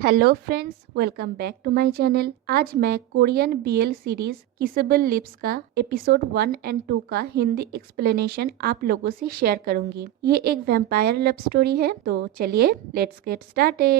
Hello friends, welcome back to my channel. आज मैं Korean BL series kissable lips का episode 1 and 2 का Hindi explanation आप लोगों से शेयर करूंगी। ये एक वैम्पायर लव स्टोरी है, तो चलिए लेट्स गेट स्टार्टेड।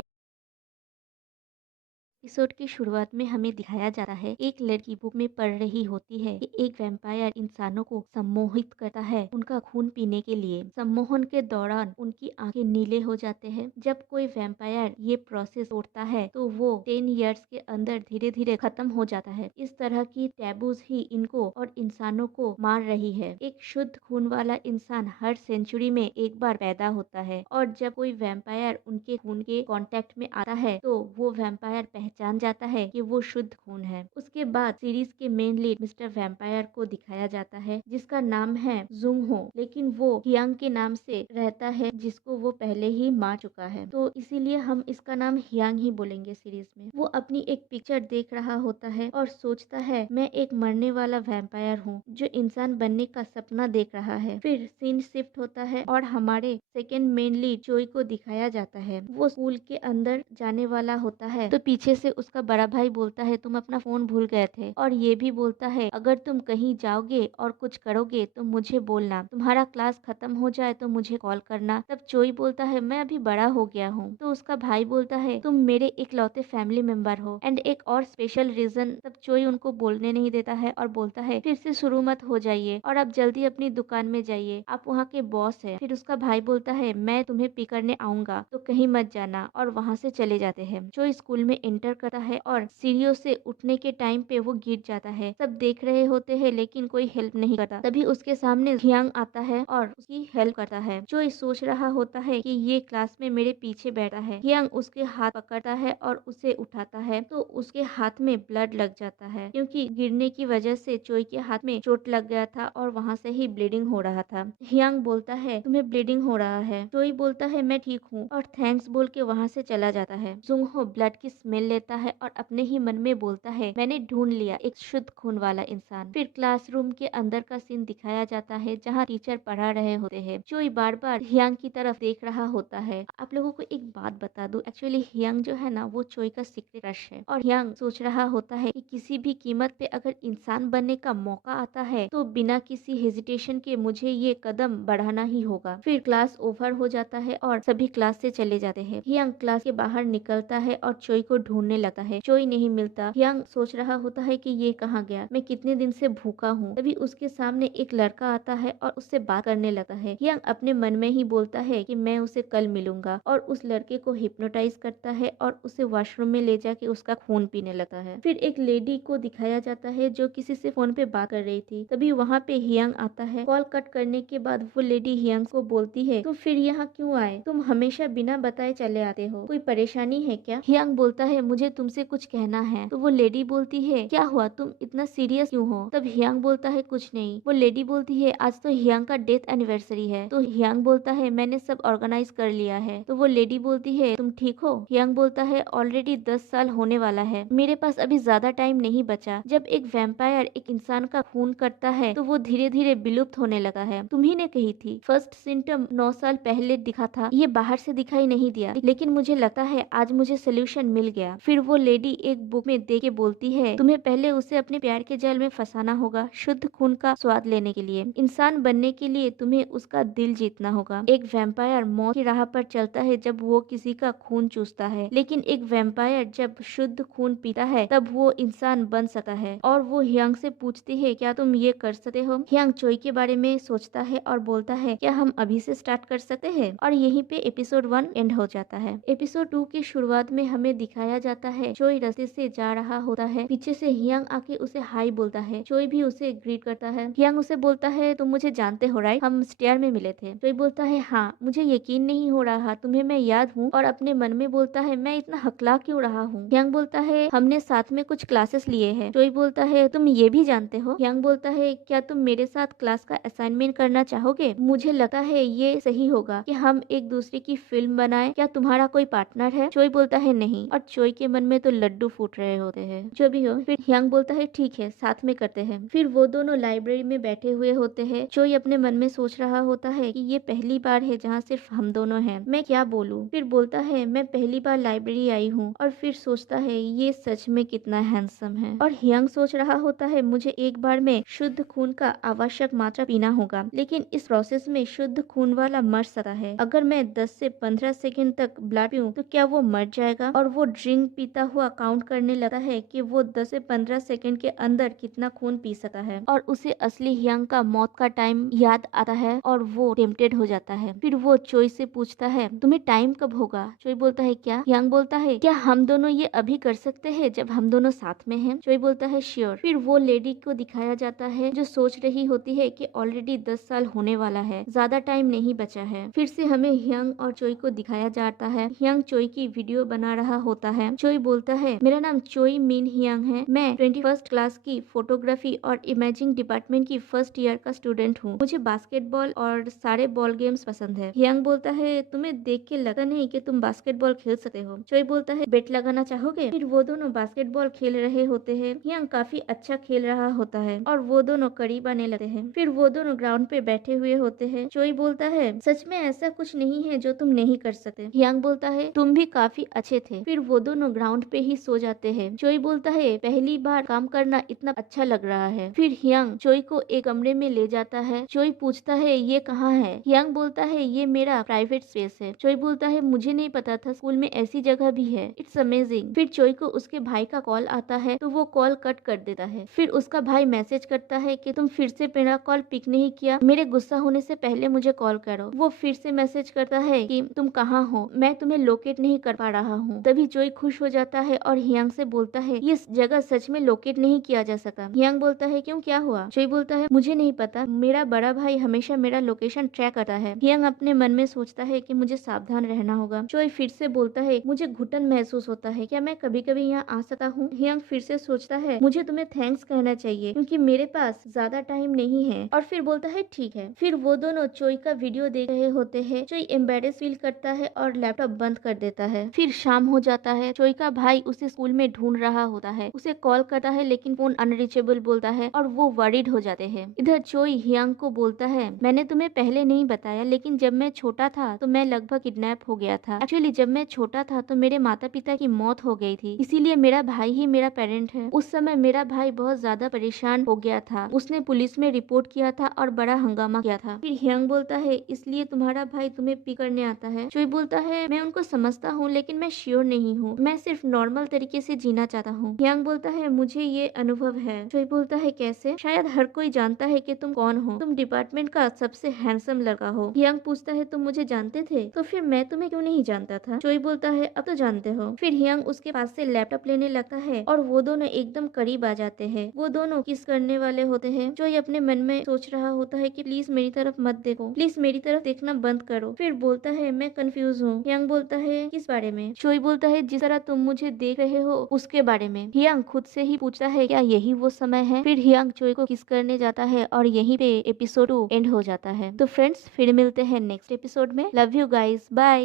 एपिसोड की शुरुआत में हमें दिखाया जाता है एक लड़की बुक में पढ़ रही होती है कि एक वैम्पायर इंसानों को सम्मोहित करता है उनका खून पीने के लिए। सम्मोहन के दौरान उनकी आंखें नीले हो जाते हैं। जब कोई वैम्पायर ये प्रोसेस तोड़ता है तो वो 10 इयर्स के अंदर धीरे धीरे खत्म हो जाता है। इस तरह की टैबूज ही इनको और इंसानों को मार रही है। एक शुद्ध खून वाला इंसान हर सेंचुरी में एक बार पैदा होता है और जब कोई वैम्पायर उनके खून के कांटेक्ट में आता है तो वो वैम्पायर पहचान जाता है कि वो शुद्ध खून है। उसके बाद सीरीज के मेन लीड मिस्टर वैम्पायर को दिखाया जाता है जिसका नाम है जुंग हो, लेकिन वो हियांग के नाम से रहता है जिसको वो पहले ही मार चुका है, तो इसीलिए हम इसका नाम हियांग ही बोलेंगे सीरीज में। वो अपनी एक पिक्चर देख रहा होता है और सोचता है मैं एक मरने वाला वैम्पायर हूँ जो इंसान बनने का सपना देख रहा है। फिर सीन शिफ्ट होता है और हमारे सेकेंड मेन लीड चोई को दिखाया जाता है। वो स्कूल के अंदर जाने वाला होता है तो पीछे से उसका बड़ा भाई बोलता है तुम अपना फोन भूल गए थे, और ये भी बोलता है अगर तुम कहीं जाओगे और कुछ करोगे तो मुझे बोलना, तुम्हारा क्लास खत्म हो जाए तो मुझे कॉल करना। तब चोई बोलता है मैं अभी बड़ा हो गया हूँ। तो उसका भाई बोलता है तुम मेरे इकलौते फैमिली मेंबर हो एंड एक और स्पेशल रीजन। तब चोई उनको बोलने नहीं देता है और बोलता है फिर से शुरू मत हो जाइए और आप जल्दी अपनी दुकान में जाइए, आप वहाँ के बॉस है। फिर उसका भाई बोलता है मैं तुम्हें पिक करने आऊंगा तो कहीं मत जाना, और वहाँ से चले जाते हैं। जो स्कूल में एंटर करता है और सीढ़ियों से उठने के टाइम पे वो गिर जाता है। सब देख रहे होते हैं लेकिन कोई हेल्प नहीं करता। तभी उसके सामने हियांग आता है और उसकी हेल्प करता है। जो सोच रहा होता है कि ये क्लास में मेरे पीछे बैठा है। हियांग उसके हाथ पकड़ता है और उसे उठाता है तो उसके हाथ में ब्लड लग जाता है क्योंकि गिरने की वजह से चोई के हाथ में चोट लग गया था और वहाँ से ही ब्लीडिंग हो रहा था। हियांग बोलता है तुम्हें ब्लीडिंग हो रहा है। चोई बोलता है मैं ठीक हूँ और थैंक्स बोल के वहाँ से चला जाता है। जुंग हो ब्लड की स्मेल लेता है और अपने ही मन में बोलता है मैंने ढूंढ लिया एक शुद्ध खून वाला इंसान। फिर क्लासरूम के अंदर का सीन दिखाया जाता है जहाँ टीचर पढ़ा रहे होते हैं। चोई बार बार हियांग की तरफ देख रहा होता है। आप लोगों को एक बात बता दूं, एक्चुअली हियांग जो है ना वो चोई का सीक्रेट क्रश है और हियांग सोच रहा होता है कि किसी भी कीमत पे अगर इंसान बनने का मौका आता है तो बिना किसी हेजिटेशन के मुझे ये कदम बढ़ाना ही होगा। फिर क्लास ओवर हो जाता है और सभी क्लास से चले जाते हैं। हियांग क्लास के बाहर निकलता है और चोई को ढूंढने लगता है। चोई नहीं मिलता। हियांग सोच रहा होता है कि ये कहाँ गया, मैं कितने दिन से भूखा हूँ। तभी उसके सामने एक लड़का आता है और उससे बात करने लगता है। हियांग अपने मन में ही बोलता है कि मैं उसे कल मिलूंगा और उस लड़के को हिप्नोटाइज करता है और उसे वॉशरूम में ले जाके उसका खून पीने लगता है। फिर एक लेडी को दिखाया जाता है जो किसी से फोन पे बात कर रही थी। तभी वहाँ पे हियांग आता है। कॉल कट करने के बाद वो लेडी हियांग को बोलती है तुम फिर यहाँ क्यों आए, तुम हमेशा बिना बताए चले आते हो, कोई परेशानी है क्या। हियांग बोलता है मुझे तुमसे कुछ कहना है। तो वो लेडी बोलती है क्या हुआ, तुम इतना सीरियस क्यों हो। तब हियांग बोलता है कुछ नहीं। वो लेडी बोलती है आज तो हियांग का डेथ एनिवर्सरी है। तो हियांग बोलता है मैंने सब ऑर्गेनाइज कर लिया है। तो वो लेडी बोलती है तुम ठीक हो। हियांग बोलता है ऑलरेडी 10 साल होने वाला है, मेरे पास अभी ज्यादा टाइम नहीं बचा। जब एक वैम्पायर एक इंसान का खून करता है तो वो धीरे धीरे विलुप्त होने लगा है। तुम्ही ने कही थी फर्स्ट सिम्टम 9 साल पहले दिखा था, ये बाहर से दिखाई नहीं दिया, लेकिन मुझे लगता है आज मुझे सोल्यूशन मिल गया। फिर वो लेडी एक बुक में दे के बोलती है तुम्हें पहले उसे अपने प्यार के जाल में फंसाना होगा शुद्ध खून का स्वाद लेने के लिए। इंसान बनने के लिए तुम्हें उसका दिल जीतना होगा। एक वैम्पायर मौत की राह पर चलता है जब वो किसी का खून चूसता है, लेकिन एक वैम्पायर जब शुद्ध खून पीता है तब वो इंसान बन सकता है। और वो हियांग से पूछती है क्या तुम ये कर सकते हो। हियांग चोई के बारे में सोचता है और बोलता है क्या हम अभी से स्टार्ट कर सकते हैं। और यहीं पे एपिसोड 1 एंड हो जाता है। एपिसोड 2 की शुरुआत में हमें दिखाया जाता है चोई रास्ते से जा रहा होता है। पीछे से हियांग आके उसे हाई बोलता है। चोई भी उसे ग्रीट करता है। हियांग उसे बोलता है तुम मुझे जानते हो राइट, हम स्टेयर में मिले थे। चोई बोलता है हाँ, मुझे यकीन नहीं हो रहा तुम्हें मैं याद हूँ, और अपने मन में बोलता है मैं इतना हकला क्यों रहा हूँ। हियांग बोलता है हमने साथ में कुछ क्लासेस लिए हैं। चोई बोलता है तुम ये भी जानते हो। हियांग बोलता है क्या तुम मेरे साथ क्लास का असाइनमेंट करना चाहोगे, मुझे लगता है ये सही होगा कि हम एक दूसरे की फिल्म बनाएं, क्या तुम्हारा कोई पार्टनर है। चोई बोलता है नहीं, और चोई के मन में तो लड्डू फूट रहे होते हैं। जो भी हो, फिर हियांग बोलता है ठीक है, साथ में करते हैं। फिर वो दोनों लाइब्रेरी में बैठे हुए होते हैं। चोई अपने मन में सोच रहा होता है कि ये पहली बार है जहाँ सिर्फ हम दोनों हैं, मैं क्या बोलूं। फिर बोलता है मैं पहली बार लाइब्रेरी आई हूँ। और फिर सोचता है ये सच में कितना हैंडसम है। और हियांग सोच रहा होता है मुझे एक बार में शुद्ध खून का आवश्यक मात्रा पीना होगा, लेकिन इस प्रोसेस में शुद्ध खून वाला मर सकता है। अगर मैं 10 से 15 सेकंड तक ब्लड पीऊं तो क्या वो मर जाएगा। और वो ड्रिंक पीता हुआ काउंट करने लगता है कि वो 10 से 15 सेकंड के अंदर कितना खून पी सकता है। और उसे असली हियांग का मौत का टाइम याद आता है और वो टेम्पटेड हो जाता है। फिर वो चोई से पूछता है तुम्हें टाइम कब होगा। चोई बोलता है क्या। हियांग बोलता है क्या हम दोनों ये अभी कर सकते हैं जब हम दोनों साथ में हैं। चोई बोलता है श्योर। फिर वो लेडी को दिखाया जाता है जो सोच रही होती है कि ऑलरेडी 10 साल होने वाला है, ज्यादा टाइम नहीं बचा है। फिर से हमें हियांग और चोई को दिखाया जाता है। हियांग चोई की वीडियो बना रहा होता है। चोई बोलता है मेरा नाम चोई मिन हियांग है, मैं 21st क्लास की फोटोग्राफी और इमेजिंग डिपार्टमेंट की फर्स्ट ईयर का स्टूडेंट हूँ। मुझे बास्केटबॉल और सारे बॉल गेम्स पसंद है। हियांग बोलता है तुम्हें देख के लगता नहीं कि तुम बास्केटबॉल खेल सकते हो। चोई बोलता है बेट लगाना चाहोगे। फिर वो दोनों बास्केटबॉल खेल रहे होते हैं। हियांग काफी अच्छा खेल रहा होता है और वो दोनों करीब आने लगते हैं। फिर वो दोनों ग्राउंड पे बैठे हुए होते हैं। चोई बोलता है सच में ऐसा कुछ नहीं है जो तुम नहीं कर सकते। हियांग बोलता है तुम भी काफी अच्छे थे। फिर वो दोनों ग्राउंड पे ही सो जाते हैं। चोई बोलता है पहली बार काम करना इतना अच्छा लग रहा है। फिर हियांग चोई को एक कमरे में ले जाता है। चोई पूछता है ये कहाँ है। हियांग बोलता है ये मेरा प्राइवेट स्पेस है। चोई बोलता है मुझे नहीं पता था स्कूल में ऐसी जगह भी है, इट्स अमेजिंग। फिर चोई को उसके भाई का कॉल आता है तो वो कॉल कट कर देता है। फिर उसका भाई मैसेज करता है कि तुम फिर से मेरा कॉल पिक नहीं किया, मेरे गुस्सा होने से पहले मुझे कॉल करो। वो फिर से मैसेज करता है कि तुम कहाँ हो, मैं तुम्हें लोकेट नहीं कर पा रहा हूँ। तभी चोई खुश हो जाता है और हियांग से बोलता है ये जगह सच में लोकेट नहीं किया जा सका। हियांग बोलता है क्यों, क्या हुआ। चोई बोलता है मुझे नहीं पता, मेरा बड़ा भाई हमेशा मेरा लोकेशन ट्रैक करता है। हियांग अपने मन में सोचता है कि मुझे सावधान रहना होगा। चोई फिर से बोलता है मुझे घुटन महसूस होता है, क्या मैं कभी कभी यहाँ आ सकता हूँ। हियांग फिर से सोचता है मुझे तुम्हें थैंक्स कहना चाहिए क्योंकि मेरे पास ज्यादा टाइम नहीं है। और फिर बोलता है ठीक है। फिर वो दोनों चोई का वीडियो देख रहे होते हैं। चोई एम्बेरेस फील करता है और लैपटॉप बंद कर देता है। फिर शाम हो जाता है। चोई का भाई उसे स्कूल में ढूंढ रहा होता है, उसे कॉल करता है लेकिन फोन अनरीचेबल बोलता है और वो वरीड हो जाते हैं। इधर चोई हियांग को बोलता है मैंने तुम्हें पहले नहीं बताया लेकिन जब मैं छोटा था तो मैं लगभग किडनैप हो गया था। एक्चुअली जब मैं छोटा था तो मेरे माता पिता की मौत हो गई थी, इसीलिए मेरा भाई ही मेरा पेरेंट है। उस समय मेरा भाई बहुत ज्यादा परेशान हो गया था, उसने पुलिस में रिपोर्ट किया था और बड़ा हंगामा किया था। फिर हियांग बोलता है इसलिए तुम्हारा भाई तुम्हें पिक करने आता है। चोई बोलता है मैं उनको समझता हूँ लेकिन मैं श्योर नहीं हूँ, मैं सिर्फ नॉर्मल तरीके से जीना चाहता हूँ। हियांग बोलता है मुझे ये अनुभव है। चोई बोलता है कैसे। शायद हर कोई जानता है कि तुम कौन हो, तुम डिपार्टमेंट का सबसे हैंडसम लड़का हो। हियांग पूछता है तुम मुझे जानते थे, तो फिर मैं तुम्हें क्यों नहीं जानता था। चोई बोलता है अब तो जानते हो। फिर हियांग उसके पास से लैपटॉप लेने लगता है और वो दोनों एकदम करीब आ जाते हैं। वो दोनों किस करने वाले होते हैं। चोई अपने मन में सोच रहा होता है कि प्लीज मेरी तरफ मत देखो, प्लीज मेरी तरफ देखना बंद करो। फिर बोलता है मैं कंफ्यूज हूँ। हियांग बोलता है किस बारे में। चोई बोलता है जिस तरह तुम मुझे देख रहे हो उसके बारे में। हियांग खुद से ही पूछता है क्या यही वो समय है। फिर हियांग चोई को किस करने जाता है और यहीं पे एपिसोड 2 एंड हो जाता है। तो फ्रेंड्स फिर मिलते हैं नेक्स्ट एपिसोड में। Love you guys, bye.